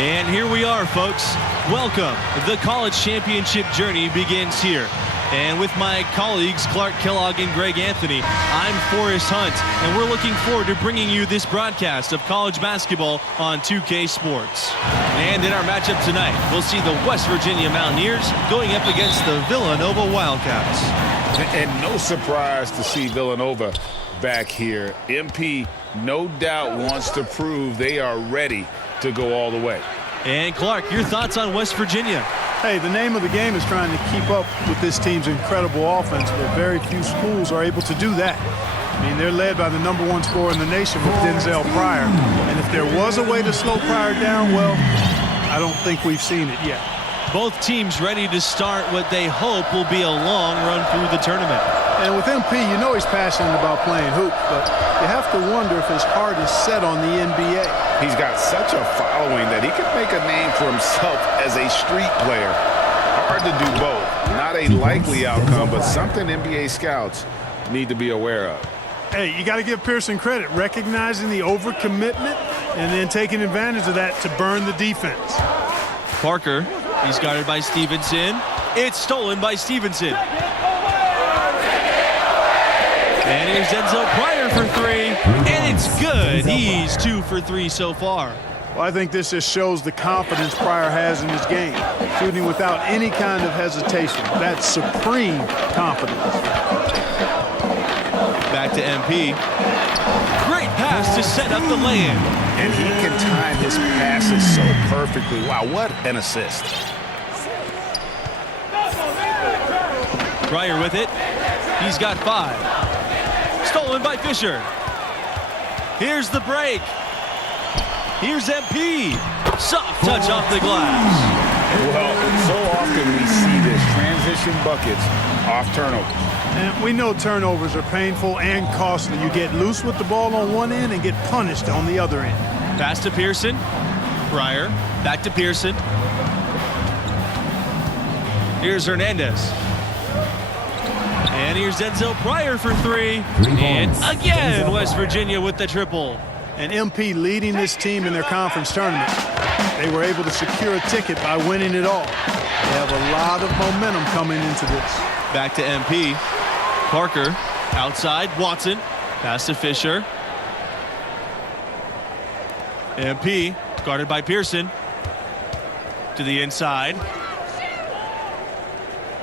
And here we are, folks. Welcome. The college championship journey begins here. And with my colleagues, Clark Kellogg and Greg Anthony, I'm Forrest Hunt, and we're looking forward to bringing you this broadcast of college basketball on 2K Sports. And in our matchup tonight, we'll see the West Virginia Mountaineers going up against the Villanova Wildcats. And no surprise to see Villanova back here. MP no doubt wants to prove they are ready to go all the way. And Clark, your thoughts on West Virginia? Hey, the name of the game is trying to keep up with this team's incredible offense, but very few schools are able to do that. I mean, they're led by the #1 scorer in the nation with Denzel Pryor. And if there was a way to slow Pryor down, well, I don't think we've seen it yet. Both teams ready to start what they hope will be a long run through the tournament. And with MP, you know he's passionate about playing hoops, but you have to wonder if his heart is set on the NBA. He's got such a following that he could make a name for himself as a street player. Hard to do both. Not a likely outcome, but something NBA scouts need to be aware of. Hey, you got to give Pearson credit, recognizing the overcommitment and then taking advantage of that to burn the defense. Parker, he's guarded by Stevenson. It's stolen by Stevenson. And here's Denzel Pryor for three, and it's good. He's 2 for 3 so far. Well, I think this just shows the confidence Pryor has in his game, shooting without any kind of hesitation. That's supreme confidence. Back to MP. Great pass to set up the lay-in. And he can time his passes so perfectly. Wow, what an assist. Pryor with it. He's got 5. Stolen by Fisher. Here's the break. Here's MP. Soft touch off the glass. Well, so often we see this, transition buckets off turnovers. And we know turnovers are painful and costly. You get loose with the ball on one end and get punished on the other end. Pass to Pearson. Pryor. Back to Pearson. Here's Hernandez. And here's Denzel Pryor for 3. And again, West Virginia with the triple. And MP leading this team in their conference tournament. They were able to secure a ticket by winning it all. They have a lot of momentum coming into this. Back to MP. Parker outside. Watson. Pass to Fisher. MP guarded by Pearson. To the inside.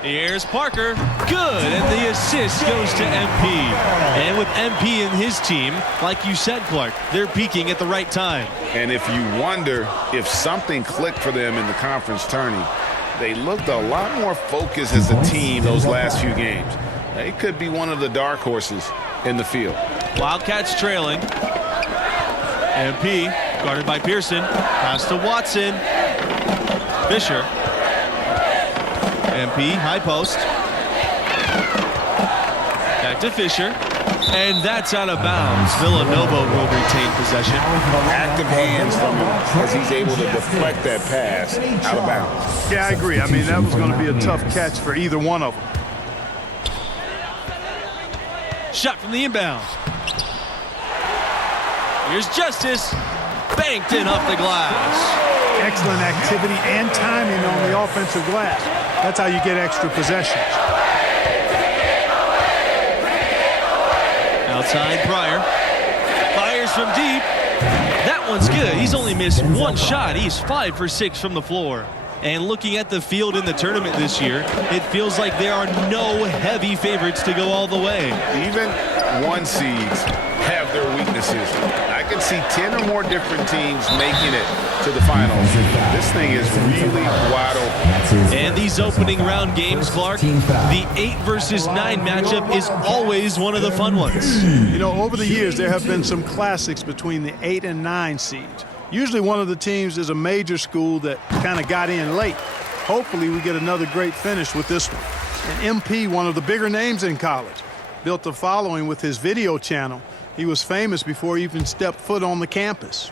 Here's Parker. Good, and the assist goes to MP. And with MP and his team, like you said, Clark, they're peaking at the right time. And if you wonder if something clicked for them in the conference tourney, they looked a lot more focused as a team those last few games. They could be one of the dark horses in the field. Wildcats trailing. MP guarded by Pearson. Pass to Watson. Fisher. MP, high post. Back to Fisher. And that's out of bounds. Villanova will retain possession. Active hands from him as he's able to deflect that pass out of bounds. Yeah, I agree. I mean, that was going to be a tough catch for either one of them. Shot from the inbound. Here's Justice. Banked in off the glass. Excellent activity and timing on the offensive glass. That's how you get extra possessions. Outside Pryor. Fires from deep. That one's good. He's only missed 1 shot. He's 5 for 6 from the floor. And looking at the field in the tournament this year, it feels like there are no heavy favorites to go all the way. Even 1 seeds have their weaknesses. I can see 10 or more different teams making it to the finals. This thing is really wide open. And these opening round games, Clark, the 8 versus 9 matchup is always one of the fun ones. You know, over the years, there have been some classics between the 8 and 9 seeds. Usually one of the teams is a major school that kind of got in late. Hopefully we get another great finish with this one. And MP, one of the bigger names in college, built a following with his video channel. He was famous before he even stepped foot on the campus.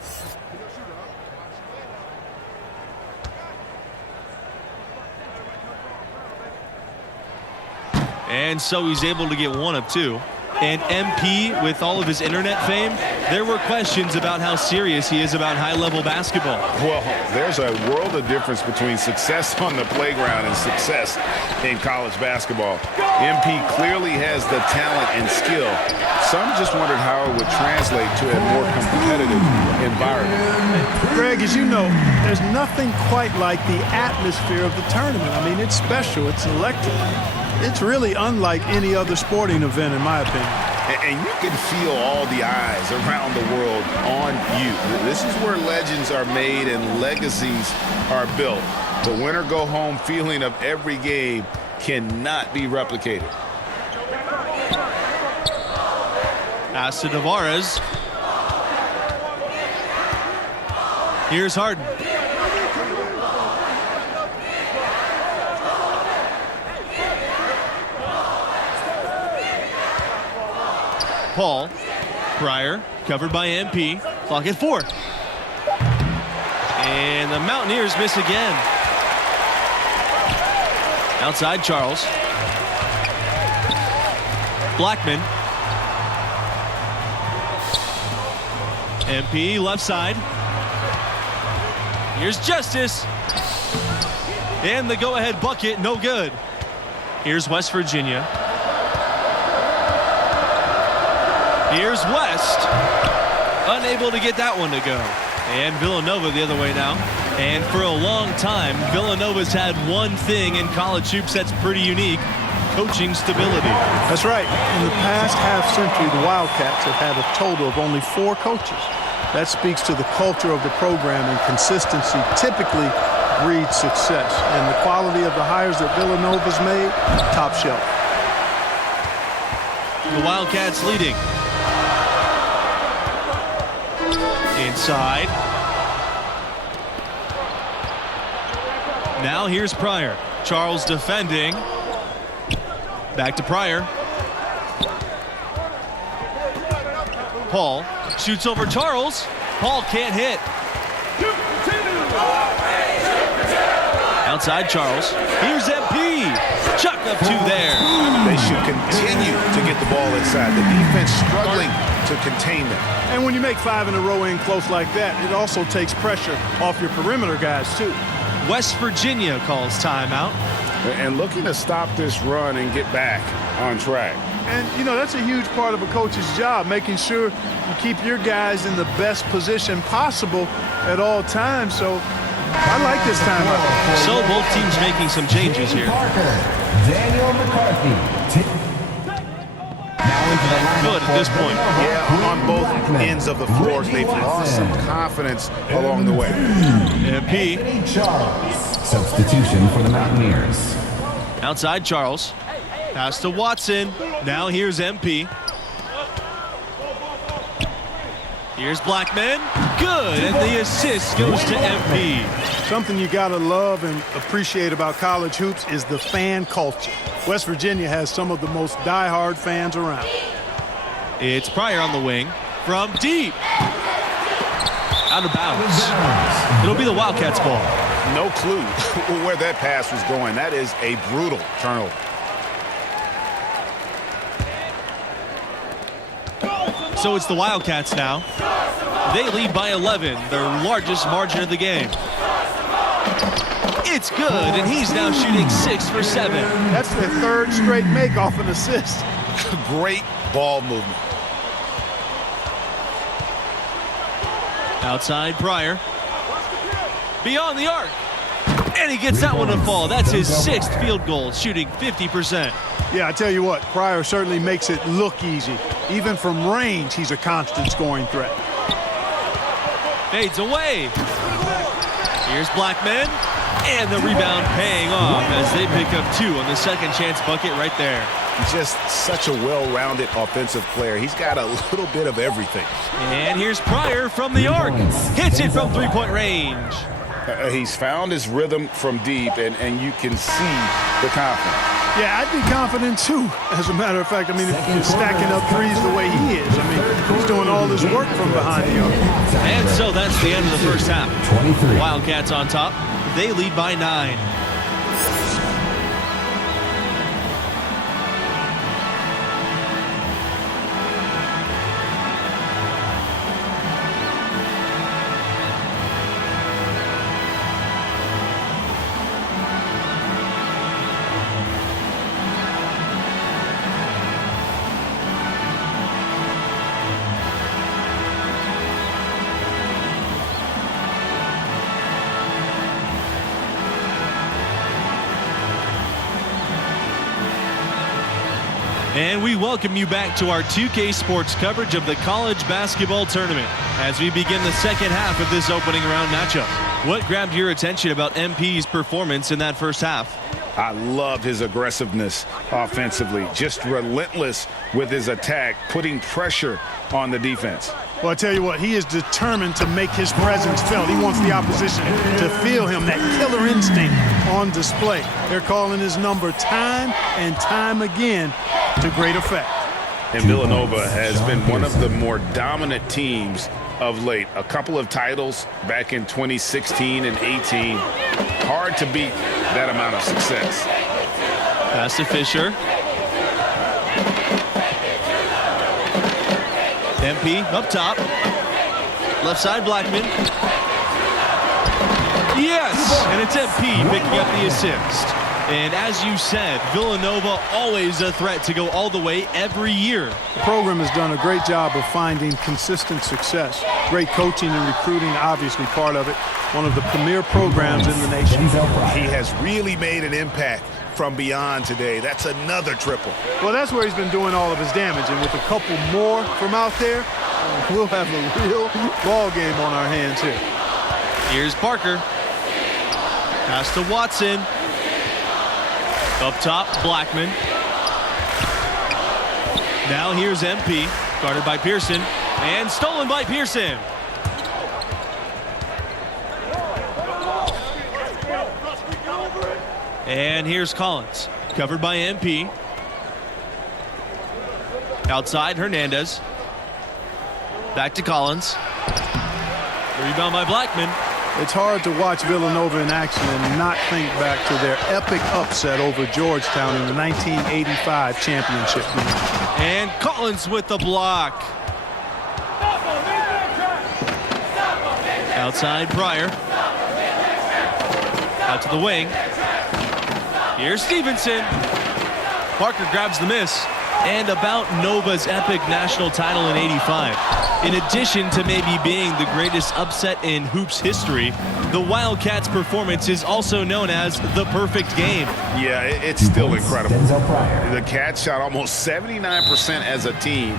And so he's able to get 1 of 2. And MP, with all of his internet fame, there were questions about how serious he is about high-level basketball. Well, there's a world of difference between success on the playground and success in college basketball. MP clearly has the talent and skill. Some just wondered how it would translate to a more competitive environment. Greg, as you know, there's nothing quite like the atmosphere of the tournament. I mean, it's special. It's electric. It's really unlike any other sporting event, in my opinion. And you can feel all the eyes around the world on you. This is where legends are made and legacies are built. The winner-go-home feeling of every game cannot be replicated. Pass to Tavares. Here's Harden. Paul. Pryor, covered by MP. Clock at 4. And the Mountaineers miss again. Outside Charles. Blackman. MP left side. Here's Justice. And the go-ahead bucket, no good. Here's West Virginia. Here's West. Unable to get that one to go. And Villanova the other way now. And for a long time, Villanova's had one thing in college hoops that's pretty unique: coaching stability. That's right. In the past half-century, the Wildcats have had a total of only 4 coaches. That speaks to the culture of the program, and consistency typically breeds success. And the quality of the hires that Villanova's made, top shelf. The Wildcats leading. Inside. Now here's Pryor. Charles defending. Back to Pryor. Paul shoots over Charles. Paul can't hit. Outside Charles. Here's MP. Chuck up 2 there. They should continue to get the ball inside. The defense struggling to contain them. And when you make 5 in a row in close like that, it also takes pressure off your perimeter guys, too. West Virginia calls timeout. And looking to stop this run and get back on track. And, you know, that's a huge part of a coach's job, making sure you keep your guys in the best position possible at all times. So I like this timeout. So both teams making some changes here. Daniel McCarthy. Good at this point. Yeah, on both ends of the floor, they've lost some confidence along the way. MP. Charles. Substitution for the Mountaineers. Outside Charles. Pass to Watson. Now here's MP. Here's Blackman. Good. And the assist goes to MP. Something you got to love and appreciate about college hoops is the fan culture. West Virginia has some of the most diehard fans around. It's Pryor on the wing from deep. Out of bounds. It'll be the Wildcats' ball. No clue where that pass was going. That is a brutal turnover. So it's the Wildcats now. They lead by 11, their largest margin of the game. It's good, and he's now shooting 6 for 7. That's their 3rd straight make off an assist. Great ball movement. Outside Pryor. Beyond the arc. And he gets that one to fall. That's his 6th field goal, shooting 50%. Yeah, I tell you what, Pryor certainly makes it look easy. Even from range, he's a constant scoring threat. Fades away. Here's Blackman. And the rebound paying off as they pick up 2 on the second chance bucket right there. Just such a well-rounded offensive player. He's got a little bit of everything. And here's Pryor from the arc. Hits it from 3-point range. He's found his rhythm from deep, and you can see the confidence. Yeah, I'd be confident, too. As a matter of fact, I mean, if he's stacking up threes the way he is, I mean, he's doing all this work from behind the arc. And so that's the end of the first half. 23. Wildcats on top. They lead by 9. And we welcome you back to our 2K Sports coverage of the college basketball tournament as we begin the second half of this opening round matchup. What grabbed your attention about MP's performance in that first half? I loved his aggressiveness offensively, just relentless with his attack, putting pressure on the defense. Well, I tell you what, he is determined to make his presence felt. He wants the opposition to feel him, that killer instinct on display. They're calling his number time and time again to great effect. And Villanova has been one of the more dominant teams of late. A couple of titles back in 2016 and 18. Hard to beat that amount of success. Pass to Fisher. MP up top. Left side, Blackman. Yes! And it's MP picking up the assist. And as you said, Villanova always a threat to go all the way every year. The program has done a great job of finding consistent success. Great coaching and recruiting, obviously part of it. One of the premier programs in the nation. He has really made an impact from beyond today. That's another triple. Well, that's where he's been doing all of his damage. And with a couple more from out there, we'll have a real ball game on our hands here. Here's Parker. Pass to Watson. Up top, Blackman. Now here's MP, guarded by Pearson, and stolen by Pearson. And here's Collins, covered by MP. Outside, Hernandez. Back to Collins. Rebound by Blackman. It's hard to watch Villanova in action and not think back to their epic upset over Georgetown in the 1985 championship game. And Collins with the block. Outside, Pryor. Out to the wing. Here's Stevenson. Parker grabs the miss. And about Nova's epic national title in '85. In addition to maybe being the greatest upset in hoops history, the Wildcats' performance is also known as the perfect game. Yeah, it's still incredible. The Cats shot almost 79% as a team.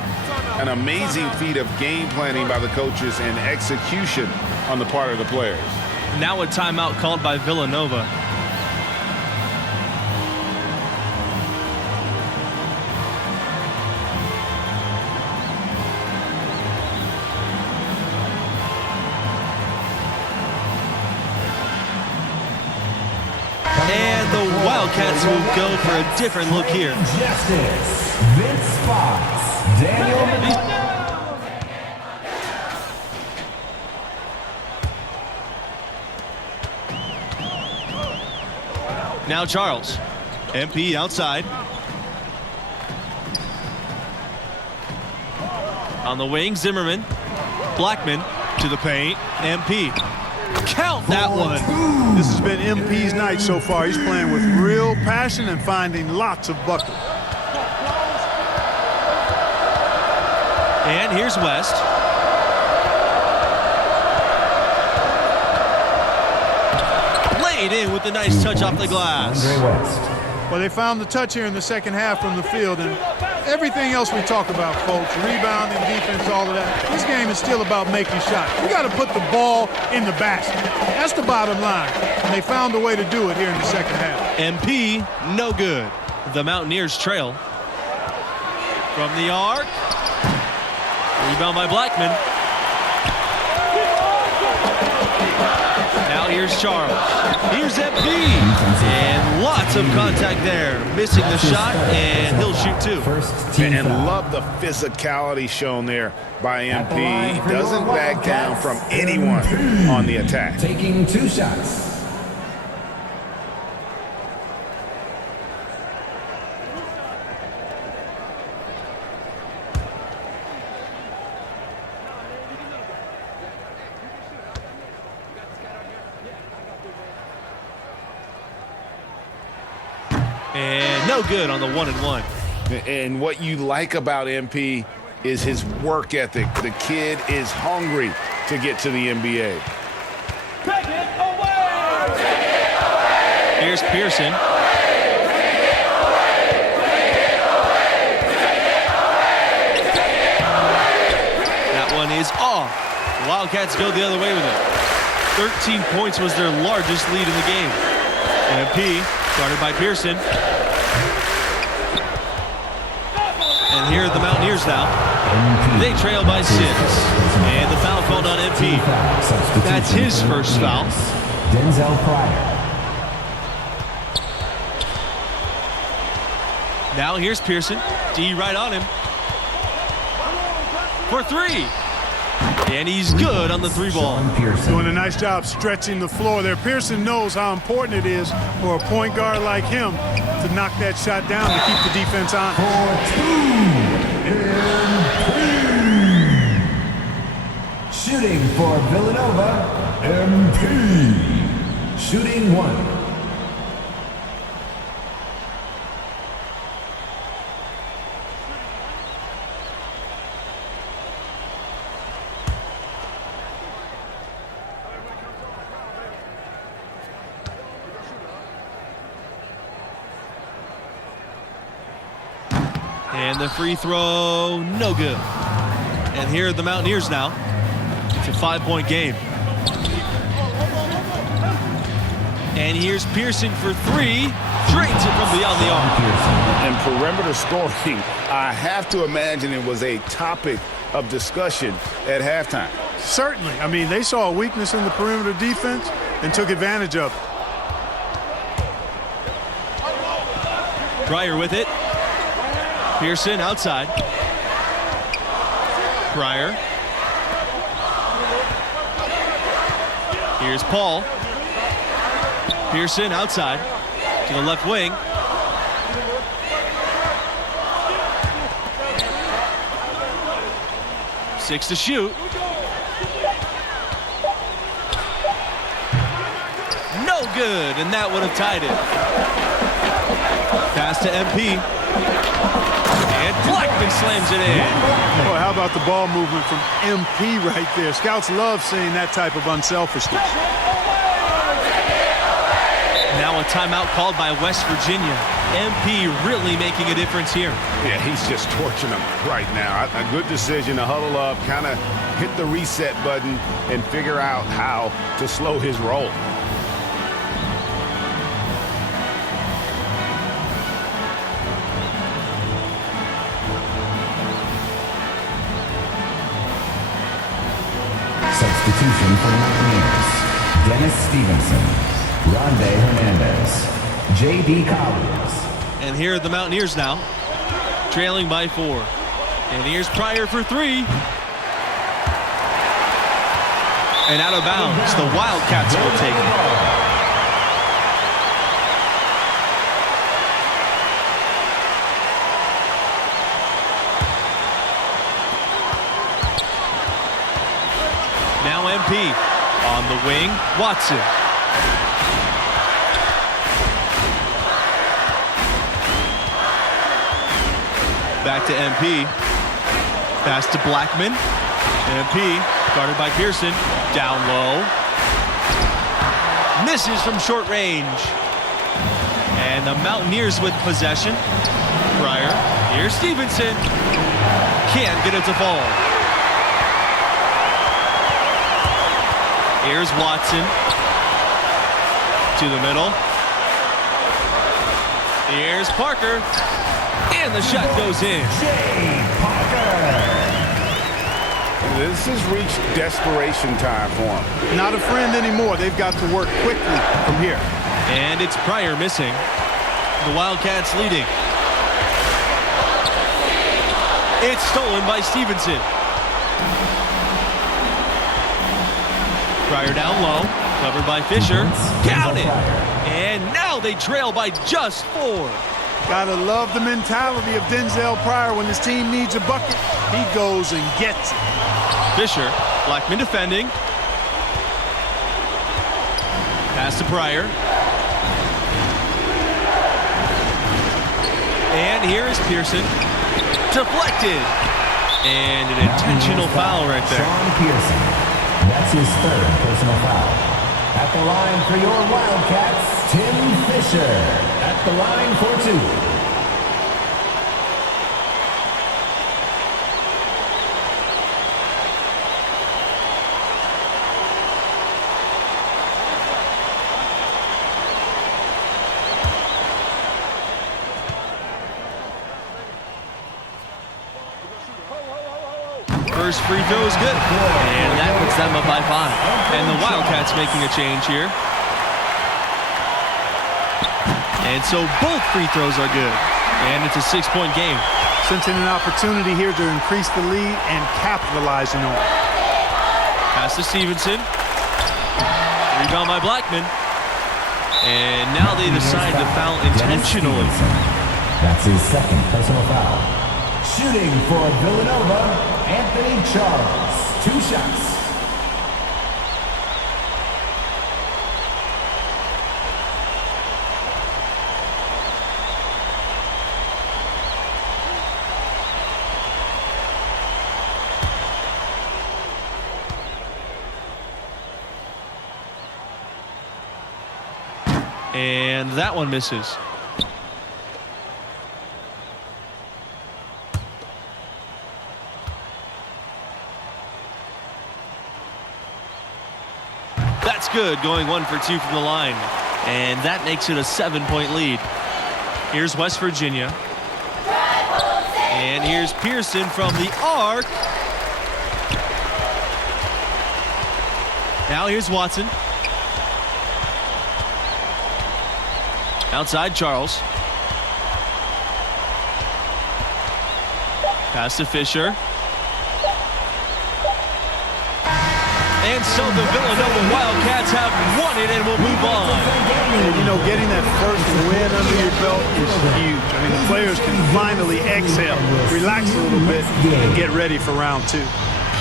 An amazing feat of game planning by the coaches and execution on the part of the players. Now a timeout called by Villanova. And the Wildcats will go for a different look here. Justice, Vince Fox, Daniel Medina. Now Charles. MP outside. On the wing, Zimmerman. Blackman to the paint. MP. Count that one. This has been MP's night so far. He's playing with real passion and finding lots of buckets. And here's West. Laid in with a nice touch off the glass. Andre West. Well, they found the touch here in the second half from the field, and everything else we talk about, folks, rebounding, defense, all of that, this game is still about making shots. You got to put the ball in the basket. That's the bottom line, and they found a way to do it here in the second half. MP, no good. The Mountaineers trail. From the arc. Rebound by Blackman. Now here's Charles. Here's MP. And lots of contact there. Missing the shot, and he'll shoot two. And love the physicality shown there by MP. He doesn't back down from anyone on the attack. Taking 2 shots. And no good on the 1-and-1. And what you like about MP is his work ethic. The kid is hungry to get to the NBA. Here's Pearson. Wildcats go the other way with it. 13 points was their largest lead in the game. MP started by Pearson. And here are the Mountaineers now. They trail by 6. And the foul called on MP. That's his first foul. Denzel Pryor. Now here's Pearson. D right on him. For 3. And he's good on the 3 ball. Doing a nice job stretching the floor there. Pearson knows how important it is for a point guard like him to knock that shot down to keep the defense on. Shooting for Villanova, MP. Shooting 1. And the free throw, no good. And here are the Mountaineers now. It's a 5-point game. And here's Pearson for 3. Drains it from beyond the arc. And perimeter scoring, I have to imagine it was a topic of discussion at halftime. Certainly. I mean, they saw a weakness in the perimeter defense and took advantage of it. Pryor with it. Pearson outside. Pryor. Here's Paul. Pearson outside to the left wing. Six to shoot. No good, and that would have tied it. Pass to MP. And Blackman slams it in. Boy, how about the ball movement from MP right there? Scouts love seeing that type of unselfishness. Now a timeout called by West Virginia. MP really making a difference here. Yeah, he's just torching them right now. A good decision to huddle up, kind of hit the reset button, and figure out how to slow his roll. Substitution for the Mountaineers. Dennis Stevenson, Rondé Hernandez, J.D. Collins. And here are the Mountaineers now, trailing by 4. And here's Pryor for 3. And out of bounds, the Wildcats will take it. Now MP on the wing, Watson. Back to MP. Pass to Blackman. MP guarded by Pearson. Down low. Misses from short range. And the Mountaineers with possession. Pryor. Here's Stevenson. Can't get it to fall. Here's Watson to the middle. Here's Parker. And the shot goes in. This has reached desperation time for him. Not a friend anymore. They've got to work quickly from here. And it's Pryor missing. The Wildcats leading. It's stolen by Stevenson. Pryor down low, covered by Fisher. Count it! And now they trail by just 4. Gotta love the mentality of Denzel Pryor. When his team needs a bucket, he goes and gets it. Fisher, Blackman defending. Pass to Pryor. And here is Pearson. Deflected. And an intentional foul right there. Sean Pearson. That's his 3rd personal foul. At the line for your Wildcats, Tim Fisher. At the line for 2. first free throw is good. And that puts them up by 5. And the Wildcats making a change here. And so both free throws are good. And it's a 6-point game. Sensing an opportunity here to increase the lead and capitalizing on it. Pass to Stevenson. Rebound by Blackman. And now they decide to foul intentionally. That's his second personal foul. Shooting for Villanova, Anthony Charles. 2 shots. And that one misses. That's good, going 1 for 2 from the line. And that makes it a 7-point lead. Here's West Virginia. And here's Pearson from the arc. Now here's Watson. Outside Charles. Pass to Fisher. And so the Villanova Wildcats have won it and will move on. And, you know, getting that first win under your belt is huge. I mean, the players can finally exhale, relax a little bit, and get ready for round 2.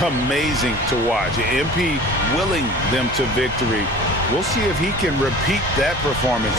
Amazing to watch. MP willing them to victory. We'll see if he can repeat that performance